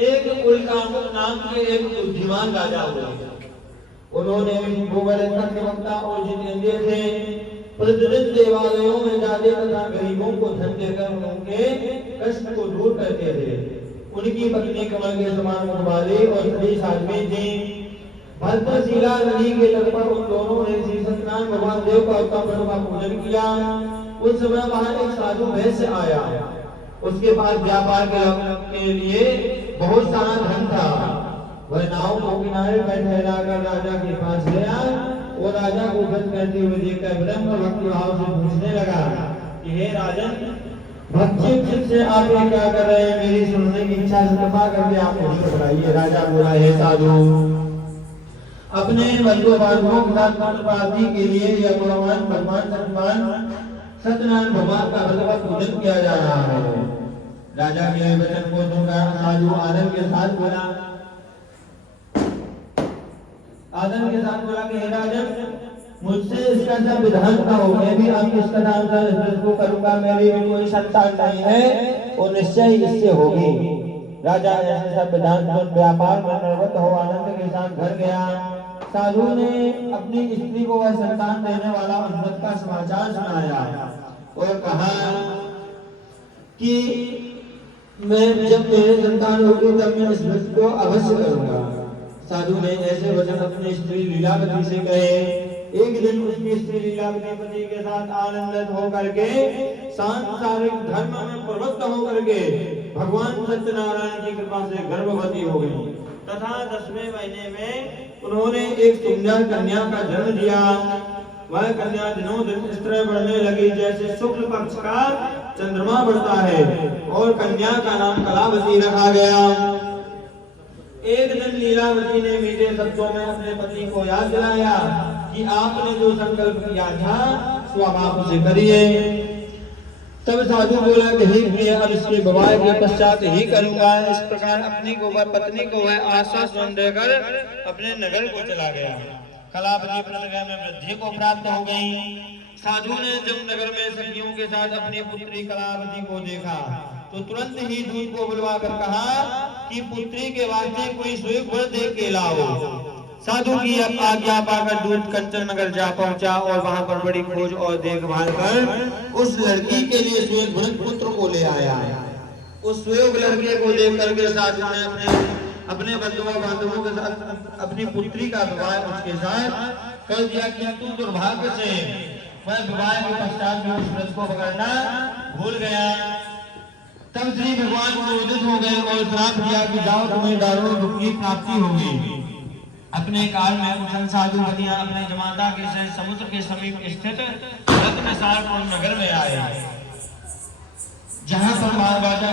एक उल्कामुख नाम के एक बुद्धिमान राजा हुए। उन्होंने गोबर सत्यवक्ता और जितेंद्र थे। प्रतिदिन देवालयों में जाते तथा गरीबों को धन देकर उनके कष्ट को दूर करते थे। उनकी पत्नी कमल के समान मुख वाली और सभी साध्वी थी। भद्रशिला नदी के तट पर उन दोनों ने श्री सत्यनारायण भगवान देव का उत्तम का पूजन किया। उस समय वहां एक साधु वैश्य आया। उसके पास व्यापार के लिए बहुत सारा धन था। वह नाव को किनारे पर ठहराकर राजा के पास गया और राजा को व्रत करते हुए देखकर विनम्र भक्ति भाव से पूछने लगा कि हे राजन, भक्ति चित्त से आप ये क्या कर रहे हैं? मेरी सुनने की इच्छा से कृपा करके आप मुझे बताइए। राजा बोला, हे साधु, अपने बंधु बांधवों के साथ पुत्र प्राप्ति के लिए यह भगवान सत्यनारायण भगवान का व्रत का पूजन किया जा रहा है। राजा के वचन को सुनकर साधु आनंद के साथ बोला कि हे राजन, मुझसे इसका सब विधान कहो, मैं भी आपकी इस कथा अनुसार इसको करूंगा। मेरी भी कोई संतान नहीं है और निश्चय इससे होगी। राजा ने ऐसे सब विधान सुन व्यापार में निवृत्त हो आनंद के साथ घर गया। साधु ने अपनी स्त्री को वह संतान देने वाला उन्नत का समाचार सुनाया और कहा कि मैं जब मेरे संतान होगी तब मैं इस व्रत को अवश्य करूंगा। साधु ने ऐसे वचन अपनी स्त्री लीलावती से कहे। एक दिन उसकी स्त्री लीलावती पति के साथ आनंदित होकर के सांसारिक धर्म में प्रवृत्त होकर के भगवान सत्यनारायण की कृपा से गर्भवती हो गई तथा 10वें महीने में उन्होंने एक सुंदर कन्या का जन्म दिया। वह कन्या दिनों दिन इस तरह बढ़ने लगी जैसे शुक्ल पक्ष का चंद्रमा बढ़ता है और कन्या का नाम कलावती रखा गया। एक दिन लीलावती ने मीठे शब्दों में अपने पति को याद दिलाया कि आपने जो संकल्प किया था सो आप उसे करिए। तब साधु बोला कि हे प्रिय, अब इसके विवाह के पश्चात ही करूंगा। इस प्रकार अपनी पत्नी को वह आश्वासन देकर अपने नगर को चला गया। कलावती नगर में वृद्धि को प्राप्त हो गई। साधु ने जब नगर में सखियों के साथ अपनी पुत्री कलावती को देखा तो तुरंत ही दूत को बुलवा कर कहा कि पुत्री के वास्ते कोई सुयोग वर दे के लाओ। साधु की आज्ञा पाकर दूत कंचन नगर जा पहुंचा और वहां पर बड़ी खोज और देखभाल कर उस लड़की के लिए सुयोग पुत्र को ले आया। उस सुयोग लड़के को देख करके साधु ने अपने बंधुओं बांधवों के साथ अपनी पुत्री का विवाह उसके साथ कर दिया। किंतु दुर्भाग्य से वह विवाह के पश्चात भी उस व्रत को पकड़ना भूल गया। तब श्री भगवान क्रोधित हो गए और श्राप दिया कि जाओ, तुम्हें दारुण दुख की प्राप्ति होगी। अपने काल में कुशल साधु बनिया अपने जमाता के सहित समुद्र के समीप स्थित रत्नसारपुर नगर में आए, जहां पर महाराजा